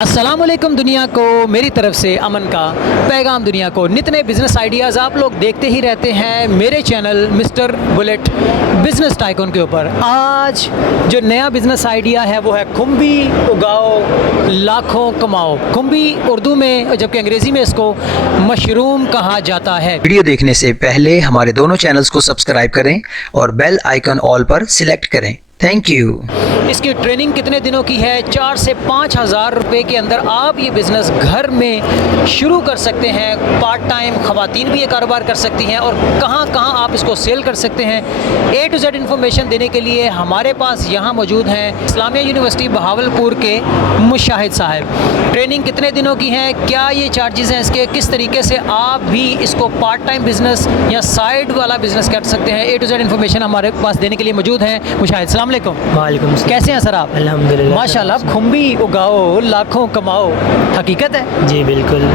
अस्सलामुअलैकुम दुनिया को मेरी तरफ से अमन का पैगाम। दुनिया को नित नए बिज़नेस आइडियाज़ आप लोग देखते ही रहते हैं मेरे channel mister bullet business tycoon के ऊपर। आज जो नया बिज़नेस आइडिया है वो है खुम्बी उगाओ लाखों कमाओ। खुम्बी उर्दू में जबकि अंग्रेज़ी में इसको मशरूम कहा जाता है। वीडियो देखने से पहले हमारे दोनों चैनल्स को सब्सक्राइब करें और बेल आइकन ऑल पर सिलेक्ट करें। Thank you. इसकी ट्रेनिंग कितने दिनों की है? 4 से 5 हज़ार रुपये के अंदर आप ये बिज़नेस घर में शुरू कर सकते हैं। पार्ट टाइम ख़वातीन भी ये कारोबार कर सकती हैं और कहाँ कहाँ आप इसको सेल कर सकते हैं। A to Z इन्फॉर्मेशन देने के लिए हमारे पास यहाँ मौजूद हैं इस्लामिया यूनिवर्सिटी बहावलपुर के मुशाहिद साहब। ट्रेनिंग कितने दिनों की है, क्या ये चार्जेज़ हैं इसके, किस तरीके से आप भी इसको पार्ट टाइम बिज़नेस या साइड वाला बिज़नेस कर सकते हैं, A to Z इन्फॉर्मेशन हमारे पास देने के लिए मौजूद हैं मुशाहिद। अस्सलाम वालेकुम। वालेकुम सलाम। कैसे हैं सर आप? अल्हम्दुलिल्लाह माशाल्लाह। खुम्बी उगाओ लाखों कमाओ, हकीकत है? जी बिल्कुल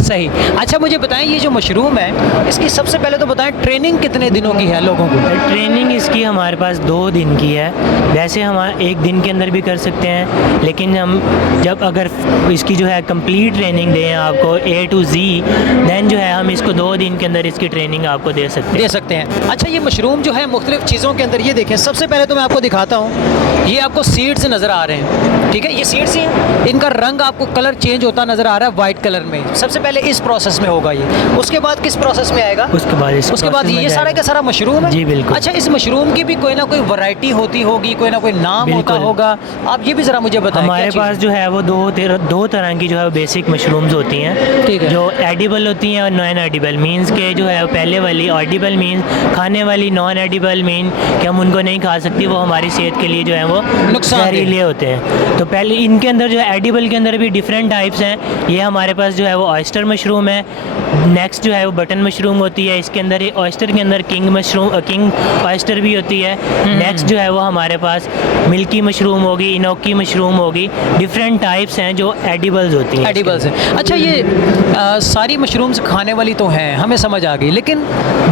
सही। अच्छा मुझे बताएं, ये जो मशरूम है इसकी सबसे पहले तो बताएं ट्रेनिंग कितने दिनों की है लोगों को? ट्रेनिंग इसकी हमारे पास 2 दिन की है। वैसे हम 1 दिन के अंदर भी कर सकते हैं, लेकिन हम जब अगर इसकी जो है कंप्लीट ट्रेनिंग दें आपको A to Z, दैन जो है हम इसको 2 दिन के अंदर इसकी ट्रेनिंग आपको दे सकते हैं। अच्छा ये मशरूम जो है मुख्तलिफ चीज़ों के अंदर, ये देखें सबसे पहले तो मैं आपको दिखाता हूँ, ये आपको सीड्स नज़र आ रहे हैं, ठीक है? ये सीड्स ही हैं, इनका रंग आपको कलर चेंज होता नज़र आ रहा है वाइट कलर में। सबसे पहले इस प्रोसेस में होगा ये, उसके बाद किस प्रोसेस में आएगा? उसके बाद ये सारा का सारा मशरूम है। जी बिल्कुल। अच्छा इस मशरूम की भी कोई ना कोई वैरायटी होती होगी, कोई ना कोई नाम होता होगा, आप ये भी ज़रा मुझे बताएं। हमारे पास जो है वो दो तरह की जो है बेसिक मशरूम्स होती हैं, ठीक है, जो एडिबल होती हैं और नॉन एडिबल। मीन्स के जो है पहले वाली एडिबल मीन्स खाने वाली, नॉन एडिबल मीन कि हम उनको नहीं खा सकती, वो हमारी सेहत के लिए जो है वो जहरीले होते हैं। तो पहले इनके अंदर जो है एडिबल के अंदर भी डिफरेंट टाइप्स हैं। ये हमारे पास जो है वो ऑयस्टर मशरूम है, नेक्स्ट जो है वो बटन मशरूम होती है। इसके अंदर ऑयस्टर के अंदर किंग ऑयस्टर भी होती है। नेक्स्ट जो है वो हमारे पास मिल्की मशरूम होगी, इनोकी मशरूम होगी। डिफरेंट टाइप्स हैं जो एडिबल्स होती हैं। एडिबल्स हैं। अच्छा ये सारी मशरूम्स खाने वाली तो हैं, हमें समझ आ गई, लेकिन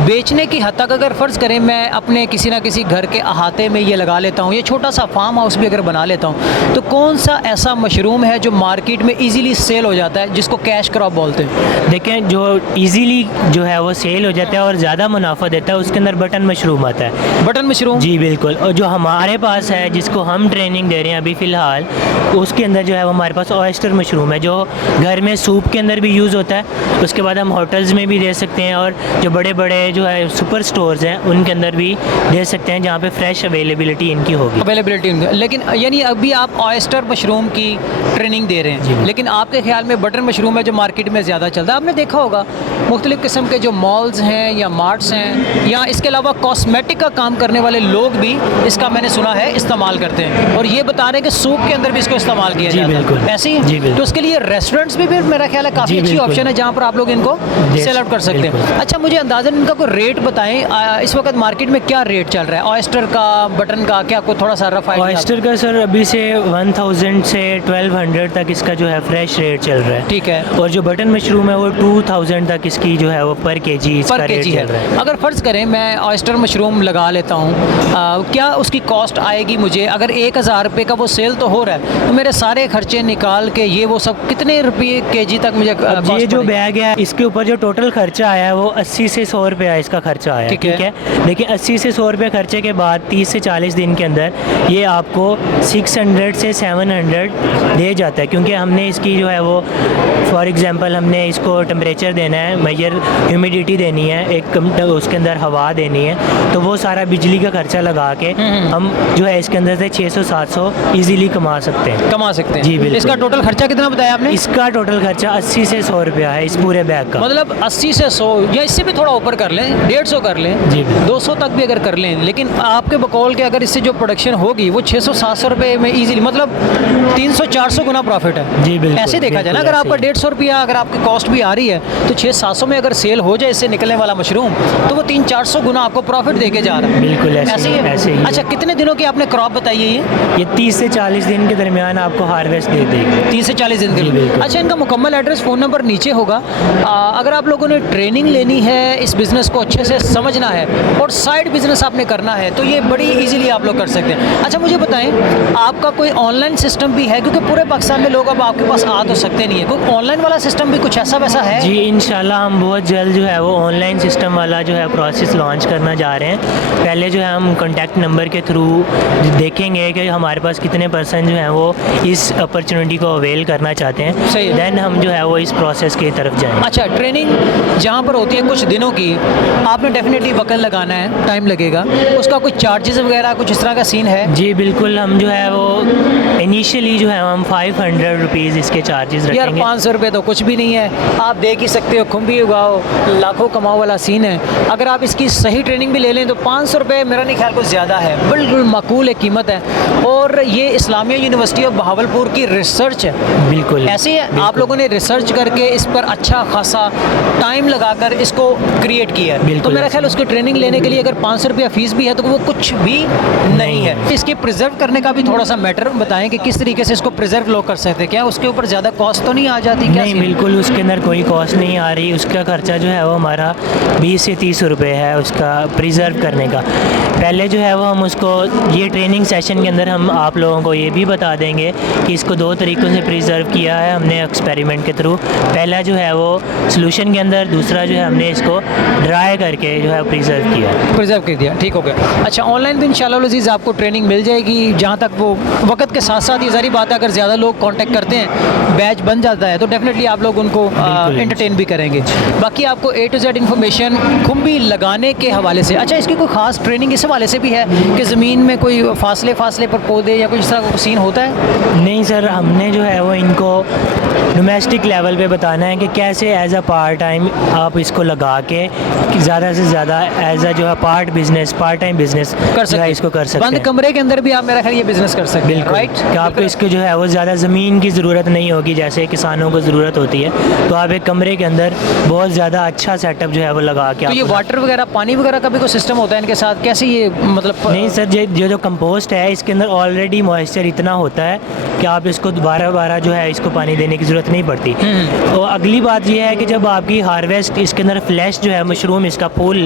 बेचने की हद तक अगर फ़र्ज़ करें मैं अपने किसी ना किसी घर के अहाते में ये लगा लेता हूँ, ये छोटा सा फार्म हाउस भी अगर बना लेता हूँ, तो कौन सा ऐसा मशरूम है जो मार्केट में ईज़िली सेल हो जाता है, जिसको कैश क्रॉप बोलते हैं? देखें जो ईज़िली जो है वो सेल हो जाता है और ज़्यादा मुनाफा देता है, उसके अंदर बटन मशरूम आता है। Button mushroom? जी बिल्कुल। और जो हमारे पास है, जिसको हम ट्रेनिंग दे रहे हैं अभी फ़िलहाल, उसके अंदर जो है वो हमारे पास ऑयस्टर मशरूम है, जो घर में सूप के अंदर भी यूज़ होता है। उसके बाद हम होटल्स में भी दे सकते हैं और जो बड़े बड़े जो है सुपर स्टोर्स हैं उनके अंदर भी दे सकते हैं, जहाँ पे फ्रेश अवेलेबिलिटी इनकी होगी। लेकिन यानी अभी आप ऑयस्टर मशरूम की ट्रेनिंग दे रहे हैं, लेकिन आपके ख्याल में बटन मशरूम है जो मार्केट में ज़्यादा चलता है? आपने देखा होगा मुख्तलिफ़ किस्म के जो मॉल्स हैं या मार्ट्स हैं, या इसके अलावा कॉस्मेटिक का काम करने वाले लोग भी इसका मैंने सुना है इस्तेमाल करते हैं, और ये बता रहे हैं कि सूप के अंदर भी इसको इस्तेमाल किया जाता है। बिल्कुल ऐसे ही तो उसके लिए रेस्टोरेंट्स भी मेरा ख्याल है काफ़ी अच्छी ऑप्शन है जहाँ पर आप लोग इनको सेल आउट कर सकते हैं। अच्छा मुझे अंदाज़न इनका कोई रेट बताएं, इस वक्त मार्केट में क्या रेट चल रहा है ऑयस्टर का, बटन का, क्या कोई थोड़ा सा रफ आइडिया? ऑयस्टर का सर अभी से 1000 से 1200 तक इसका जो है फ्रेश रेट चल रहा है, ठीक है। और जो बटन मशरूम है वो 2000 तक इसकी जो है वो पर केजी इसका रेट चल रहा है। अगर फ़र्ज़ करें मैं ऑयस्टर मशरूम लगा लेता हूँ, क्या उसकी कॉस्ट आएगी मुझे? अगर 1000 रुपये का वो सेल तो हो रहा है, तो मेरे सारे खर्चे निकाल के ये वो सब कितने रुपये केजी तक मुझे ये जो बैग है इसके ऊपर जो टोटल खर्चा आया है वो 80 से 100 रुपया इसका खर्चा आया, ठीक है। देखिए 80 से 100 रुपये खर्चे के बाद 30 से 40 दिन के अंदर ये आपको 600 से 700 दे जाता है, क्योंकि हमने इसकी जो है वो फॉर एग्जांपल हमने इसको टेम्परेचर देना है, मेजर ह्यूमिडिटी देनी है, एक उसके अंदर हवा देनी है, तो वो सारा बिजली का खर्चा लगा के हम जो है इसके अंदर से 600-700 इजीली कमा सकते हैं। जी बिल्कुल। इसका टोटल खर्चा कितना बताया आपने? इसका टोटल खर्चा 80 से 100 रुपया है इस पूरे बैग का। मतलब 80 से 100 या इससे भी थोड़ा ऊपर कर लें, 150 कर लें, जी 200 तक भी अगर कर लें, लेकिन आपके बकौल के अगर इससे जो प्रोडक्शन होगी वो 600-700 रुपये में ईजिली, मतलब 300-400 गुना प्रॉफिट है। जी बिल्कुल। ऐसे देखा जाए ना, अगर आपका 150 रुपया अगर आपकी कॉस्ट भी आ रही है, तो 600-700 में अगर सेल हो जाए इससे निकलने वाला मशरूम, तो वो 300-400 गुना आपको प्रॉफिट देके जा रहा है। बिल्कुल ऐसे ही। अच्छा कितने दिनों की आपने क्रॉप बताई है? ये 30 से 40 दिन के दरमियान आपको हार्वेस्ट दे देगी। 30 से 40 दिन के लिए। अच्छा इनका मुकम्मल एड्रेस, फ़ोन नंबर नीचे होगा। अगर आप लोगों ने ट्रेनिंग लेनी है, इस बिज़नेस को अच्छे से समझना है और साइड बिज़नेस आपने करना है, तो ये बड़ी ईजिली आप लोग कर सकते हैं। अच्छा मुझे बताएं, आपका कोई ऑनलाइन ऑनलाइन सिस्टम भी है, क्योंकि पूरे पाकिस्तान में लोग अब आपके पास आ तो सकते नहीं है, कोई ऑनलाइन वाला सिस्टम भी कुछ ऐसा वैसा है? जी इंशाल्लाह हम बहुत जल्द जो है वो ऑनलाइन सिस्टम वाला जो है प्रोसेस लॉन्च करना जा रहे हैं। पहले जो है हम कॉन्टैक्ट नंबर के थ्रू देखेंगे कि हमारे पास कितने पर्सन जो हैं वो इस अपॉर्चुनिटी को अवेल करना चाहते हैं, सही है। देन हम जो है वो इस प्रोसेस की तरफ जाएंगे। अच्छा, ट्रेनिंग जहाँ पर होती है कुछ दिनों की, आपने डेफिनेटली वक्त लगाना है, टाइम लगेगा, उसका कुछ चार्जेस वगैरह कुछ इस तरह का सीन है? जी बिल्कुल, हम जो है वो इनिशियली जो है हम 500 रुपीज़ इसके चार्जेस यार रखेंगे। 500 रुपये तो कुछ भी नहीं है, आप देख ही सकते हो, खुम्बी उगाओ लाखों कमाओ वाला सीन है। अगर आप इसकी सही ट्रेनिंग भी ले लें तो 500 रुपये मेरा नहीं ख्याल कुछ ज़्यादा है, बिल्कुल माकूल एक कीमत है। और ये इस्लामिया यूनिवर्सिटी ऑफ बहावलपुर की रिसर्च है, बिल्कुल ऐसे ही है, बिल्कुल। आप लोगों ने रिसर्च करके इस पर अच्छा खासा टाइम लगाकर इसको क्रिएट किया है। बिल्कुल तो मेरा ऐसे ख्याल उसकी ट्रेनिंग लेने के लिए अगर 500 रुपया फीस भी है तो वो कुछ भी नहीं है। इसके प्रिजर्व करने का भी थोड़ा सा मैटर बताएं कि किस तरीके से इसको प्रिजर्व लोग कर सकते हैं, क्या उसके ऊपर ज़्यादा कॉस्ट तो नहीं आ जाती? क्या नहीं सीन? बिल्कुल, उसके अंदर कोई कॉस्ट नहीं आ रही। उसका खर्चा जो है वो हमारा 20 से 30 रुपए है उसका प्रिजर्व करने का। पहले जो है वो हम उसको ये ट्रेनिंग सेशन के अंदर हम आप लोगों को ये भी बता देंगे कि इसको 2 तरीक़ों से प्रिजर्व किया है हमने एक्सपेरिमेंट के थ्रू। पहला जो है वो सोल्यूशन के अंदर, दूसरा जो है हमने इसको ड्राई करके जो है प्रिजर्व किया। प्रिजर्व कर दिया, ठीक हो गया। अच्छा, ऑनलाइन भी इंशाल्लाह अज़ीज़ आपको ट्रेनिंग मिल जाएगी, जहाँ तक वो वक्त के साथ साथ ये सारी बात है, अगर ज़्यादा लोग कांटेक्ट करते हैं, बैच बन जाता है तो डेफिनेटली आप लोग उनको एंटरटेन भी करेंगे। बाकी आपको A to Z इन्फॉर्मेशन खुम्बी लगाने के हवाले से। अच्छा, इसकी कोई ख़ास ट्रेनिंग इस हवाले से भी है कि ज़मीन में कोई फासले पर पौधे या कुछ इस तरह का सीन होता है? नहीं सर, हमने जो है वो इनको डोमेस्टिक लेवल पे बताना है कि कैसे एज अ पार्ट टाइम आप इसको लगा के ज़्यादा से ज़्यादा एज अ जो है पार्ट टाइम बिजनेस कर सकते हैं, इसको कर सकते बंद हैं। कमरे के अंदर भी आप मेरा ख्याल ये बिजनेस कर सकते हैं, बिल्कुल राइट? कि आपको इसको जो है वो ज़्यादा ज़मीन की ज़रूरत नहीं होगी जैसे किसानों को ज़रूरत होती है, तो आप एक कमरे के अंदर बहुत ज़्यादा अच्छा सेटअप जो है वो लगा के तो ये आप वाटर वगैरह, पानी वगैरह का भी कोई सिस्टम होता है इनके साथ? कैसे ये मतलब नहीं सर, जो कंपोस्ट है इसके अंदर ऑलरेडी मॉइस्चर इतना होता है कि आप इसको दोबारा जो है इसको पानी देने की ज़रूरत नहीं पड़ती। तो अगली बात ये है कि जब आपकी हार्वेस्ट इसके अंदर फ्लैश जो है मशरूम इसका फूल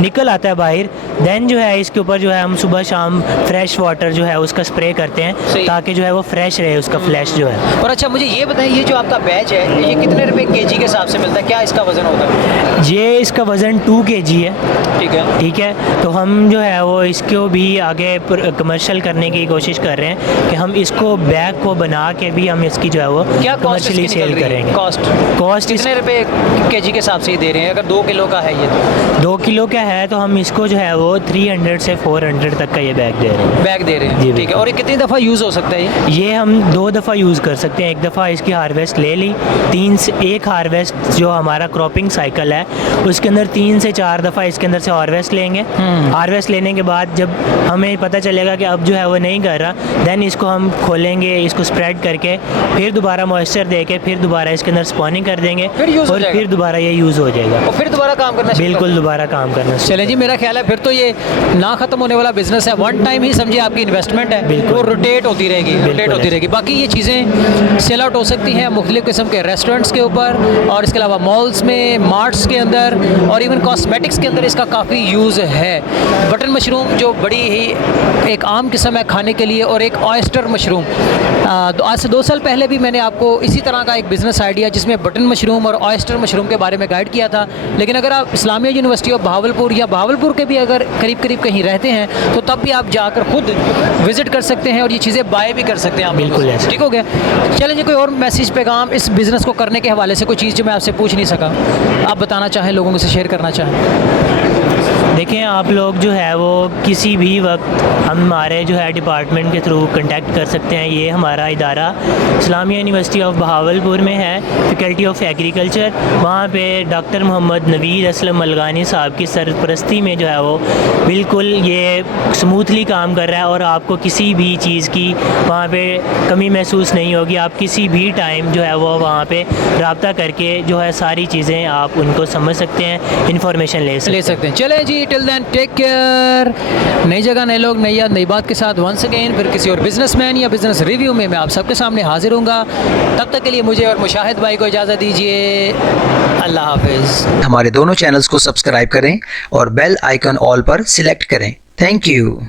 निकल आता है बाहर, देन जो है इसके ऊपर जो है हम सुबह शाम फ्रेश वाटर जो है उसका स्प्रे करते हैं ताकि जो है वो फ्रेश रहे उसका फ्लैश जो है। और अच्छा, मुझे ये बताइए, ये जो आपका बैच है ये कितने रुपए केजी के हिसाब से मिलता है? क्या इसका वजन होता है? ये इसका वज़न 2 kg है। ठीक है, ठीक है, तो हम जो है वो इसको भी आगे कमर्शियल करने की कोशिश कर रहे हैं कि हम इसको बैग को बना के भी हम इसकी जो है वो क्या कमर्शियली सेल करेंगे। कॉस्ट कितने रुपए केजी के हिसाब से ही दे रहे हैं? अगर 2 किलो का है ये तो 2 किलो का है तो हम इसको जो है वो 300 से 400 तक का ये बैग दे रहे हैं। बैग दे रहे हैं, जी, ठीक है। और ये कितनी दफ़ा यूज़ हो सकता है? ये हम 2 दफ़ा यूज़ कर सकते हैं। एक दफ़ा इसकी हार्वेस्ट ले ली, 3 से 1 हार्वेस्ट जो हमारा क्रॉपिंग साइकिल है उसके अंदर 3 से 4 दफ़ा इसके अंदर से हार्वेस्ट लेंगे। हार्वेस्ट लेने के बाद जब हमें पता चलेगा कि अब जो है वो नहीं कर रहा, देन इसको हम खोलेंगे, इसको स्प्रेड करके फिर दोबारा मॉइस्चर दे के फिर दोबारा इसके अंदर स्पॉनिंग कर देंगे फिर यूज़ हो और जाएगा। फिर दोबारा ये यूज़ हो जाएगा। और फिर दोबारा काम करना शुरू बिल्कुल दोबारा काम करना शुरू। चलें जी, मेरा ख्याल है फिर तो ये ना ख़त्म होने वाला बिजनेस है। वन टाइम ही समझिए आपकी इन्वेस्टमेंट है, बिल्कुल। वो रोटेट होती रहेगी, रोटेट होती रहेगी। बाकी ये चीज़ें सेल आउट हो सकती हैं मुख्तलिफ़ किस्म के रेस्टोरेंट्स के ऊपर, और इसके अलावा मॉल्स में, मार्ट्स के अंदर, और इवन कॉस्मेटिक्स के अंदर इसका काफ़ी यूज़ है। बटन मशरूम जो बड़ी ही एक आम किस्म है खाने के लिए, और एक ऑयस्टर मशरूम। आज से 2 साल पहले भी मैंने आपको इसी तरह का एक बिज़नेस आइडिया जिसमें बटन मशरूम और ऑयस्टर मशरूम के बारे में गाइड किया था। लेकिन अगर आप इस्लामिया यूनिवर्सिटी ऑफ बहावलपुर या बहावलपुर के भी अगर करीब करीब कहीं रहते हैं तो तब भी आप जाकर खुद विज़िट कर सकते हैं और ये चीज़ें बाय भी कर सकते हैं आप। बिल्कुल ऐसे। ठीक हो गया। चलें जी, कोई और मैसेज पैगाम इस बिज़नेस को करने के हवाले से, कोई चीज़ जो मैं आपसे पूछ नहीं सका, आप बताना चाहें, लोगों से शेयर करना चाहें? देखें, आप लोग जो है वो किसी भी वक्त हमारे जो है डिपार्टमेंट के थ्रू कांटेक्ट कर सकते हैं। ये हमारा इदारा इस्लामिया यूनिवर्सिटी ऑफ बहावलपुर में है, फैकल्टी ऑफ एग्रीकल्चर। वहाँ पे डॉक्टर मोहम्मद नवीद असलम मलगानी साहब की सरपरस्ती में जो है वो बिल्कुल ये स्मूथली काम कर रहा है और आपको किसी भी चीज़ की वहाँ पे कमी महसूस नहीं होगी। आप किसी भी टाइम जो है वो वहाँ पे रब्ता करके जो है सारी चीज़ें आप उनको समझ सकते हैं, इंफॉर्मेशन ले सकते हैं। चले जी, टिल देन टेक केयर। नई जगह, नए लोग, नई याद, नई बात के साथ वंस अगेन फिर किसी और बिजनेसमैन या बिजनेस रिव्यू में मैं आप सबके सामने हाजिर हूँगा। तब तक के लिए मुझे और मुशाहिद भाई को इजाज़त दीजिए। अल्लाह हाफिज़। हमारे दोनों चैनल्स को सब्सक्राइब करें और बेल आइकन ऑल पर सिलेक्ट करें। Thank you.